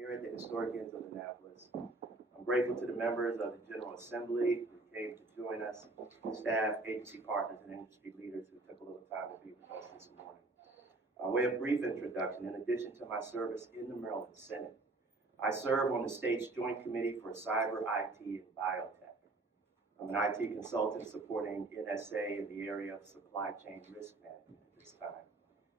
here at the historic ends of Annapolis. I'm grateful to the members of the General Assembly who came to join us, staff, agency partners, and industry leaders who took a little time to be with us this morning. By way of brief introduction, in addition to my service in the Maryland Senate, I serve on the state's Joint Committee for Cyber, IT, and Biotech. I'm an IT consultant supporting NSA in the area of supply chain risk management at this time.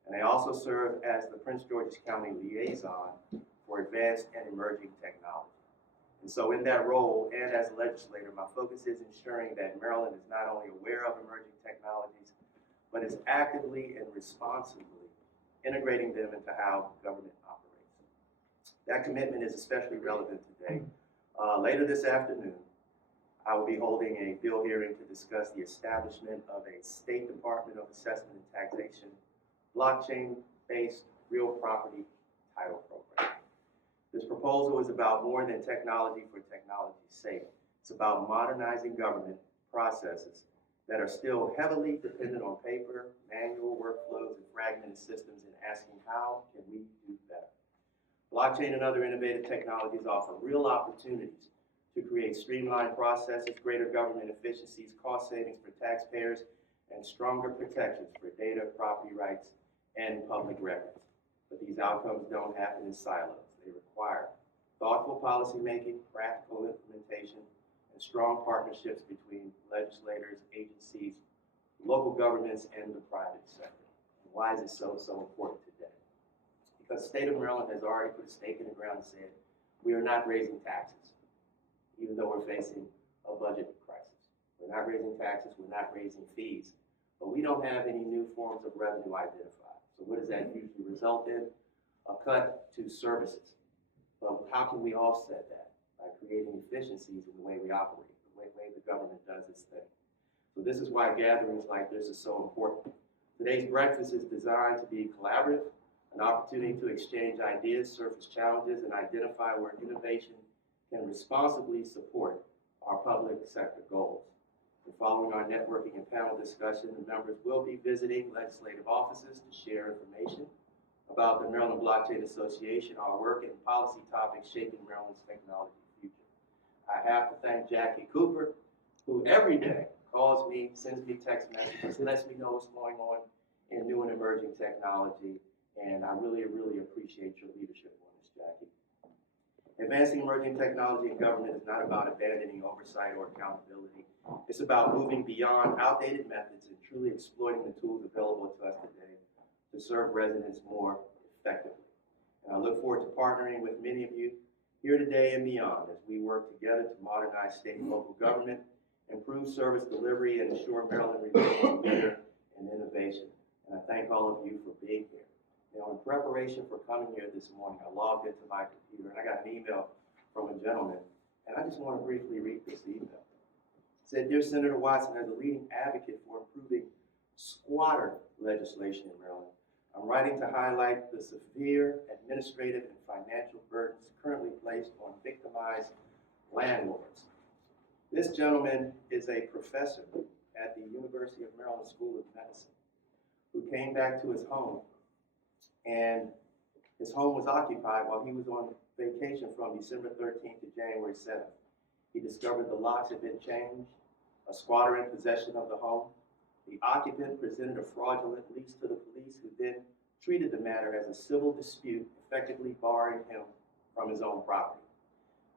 And I also serve as the Prince George's County Liaison for Advanced and Emerging Technology. And so in that role, and as a legislator, my focus is ensuring that Maryland is not only aware of emerging technologies, but is actively and responsibly integrating them into how government operates. That commitment is especially relevant today. Later this afternoon, I will be holding a bill hearing to discuss the establishment of a State Department of Assessment and Taxation blockchain-based real property title program. This proposal is about more than technology for technology's sake. It's about modernizing government processes that are still heavily dependent on paper, manual workflows, and fragmented systems, and asking how can we do better. Blockchain and other innovative technologies offer real opportunities to create streamlined processes, greater government efficiencies, cost savings for taxpayers, and stronger protections for data, property rights, and public records. But these outcomes don't happen in silos. They require thoughtful policymaking, practical implementation, and strong partnerships between legislators, agencies, local governments, and the private sector. And why is it so important today? Because the state of Maryland has already put a stake in the ground and said, we are not raising taxes, even though we're facing a budget crisis. We're not raising taxes, we're not raising fees, but we don't have any new forms of revenue identified. So what does that usually result in? A cut to services. But how can we offset that? By creating efficiencies in the way we operate, the way the government does its thing. So this is why gatherings like this is so important. Today's breakfast is designed to be collaborative, an opportunity to exchange ideas, surface challenges, and identify where innovation can responsibly support our public sector goals. And following our networking and panel discussion, the members will be visiting legislative offices to share information about the Maryland Blockchain Association, our work, and policy topics shaping Maryland's technology future. I have to thank Jackie Cooper, who every day calls me, sends me text messages, lets me know what's going on in new and emerging technology, and I really, really appreciate your leadership on this, Jackie. Advancing emerging technology in government is not about abandoning oversight or accountability. It's about moving beyond outdated methods and truly exploiting the tools available to us today to serve residents more effectively. And I look forward to partnering with many of you here today and beyond as we work together to modernize state and local government, improve service delivery, and ensure Maryland remains a leader in innovation. And I thank all of you for being here. You know, in preparation for coming here this morning, I logged into my computer and I got an email from a gentleman, and I just want to briefly read this email. It said, "Dear Senator Watson, as a leading advocate for improving squatter legislation in Maryland, I'm writing to highlight the severe administrative and financial burdens currently placed on victimized landlords." This gentleman is a professor at the University of Maryland School of Medicine who came back to his home, and his home was occupied while he was on vacation from December 13th to January 7th. He discovered the locks had been changed, a squatter in possession of the home. The occupant presented a fraudulent lease to the police, who then treated the matter as a civil dispute, effectively barring him from his own property.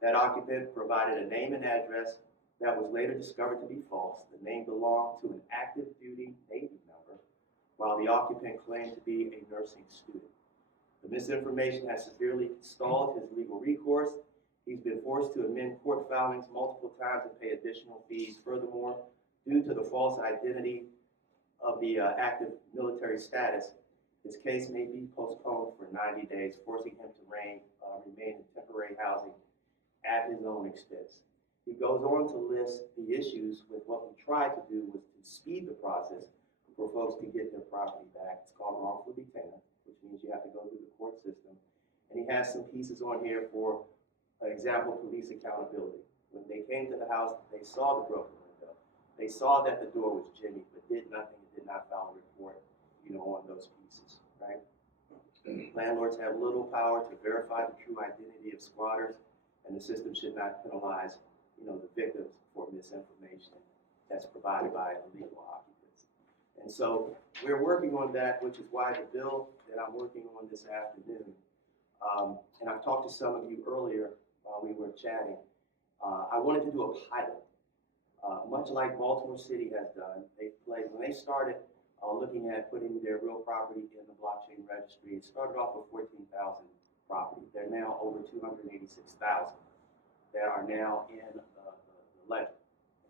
That occupant provided a name and address that was later discovered to be false. The name belonged to an active duty Navy member, while the occupant claimed to be a nursing student. The misinformation has severely stalled his legal recourse. He's been forced to amend court filings multiple times and pay additional fees. Furthermore, due to the false identity of the active military status, his case may be postponed for 90 days, forcing him to remain in temporary housing at his own expense. He goes on to list the issues with what we tried to do was to speed the process for folks to get their property back. It's called wrongful detainer, which means you have to go through the court system. And he has some pieces on here for example, police accountability. When they came to the house, they saw the broken window. They saw that the door was jimmied, but did nothing and did not file a report, on those pieces, right? Landlords have little power to verify the true identity of squatters, and the system should not penalize, the victims for misinformation that's provided by illegal occupants. And so we're working on that, which is why the bill that I'm working on this afternoon, and I've talked to some of you earlier while we were chatting, I wanted to do a pilot. Much like Baltimore City has done, when they started looking at putting their real property in the blockchain registry, it started off with 14,000 properties. They're now over 286,000 that are now in the ledger,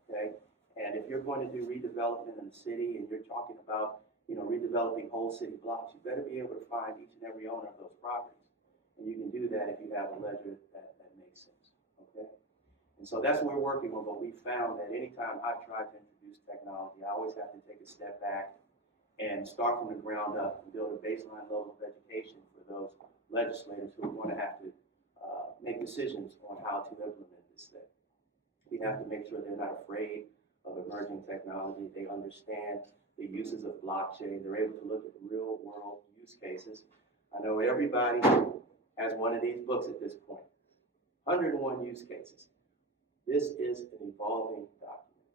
okay? And if you're going to do redevelopment in the city and you're talking about, redeveloping whole city blocks, you better be able to find each and every owner of those properties. And you can do that if you have a ledger that makes sense, okay? And so that's what we're working on, but we found that anytime I've tried to introduce technology, I always have to take a step back and start from the ground up and build a baseline level of education for those legislators who are going to have to make decisions on how to implement this thing. We have to make sure they're not afraid of emerging technology. They understand the uses of blockchain. They're able to look at real world use cases. I know everybody has one of these books at this point. 101 use cases. This is an evolving document.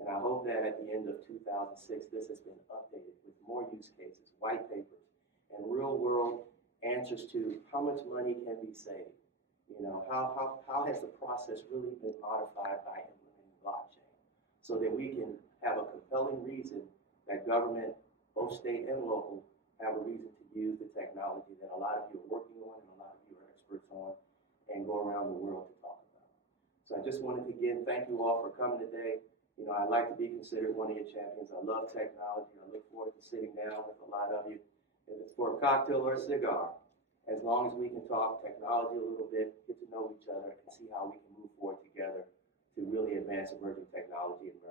And I hope that at the end of 2006, this has been updated with more use cases, white papers, and real world answers to how much money can be saved. How has the process really been modified by implementing blockchain, so that we can have a compelling reason that government, both state and local, have a reason to use the technology that a lot of you are working on and a lot of you are experts on and go around the world to talk about. So I just wanted to again thank you all for coming today. I'd like to be considered one of your champions. I love technology. I look forward to sitting down with a lot of you. If it's for a cocktail or a cigar, as long as we can talk technology a little bit, get to know each other, and see how we can move forward together to really advance emerging technology in America.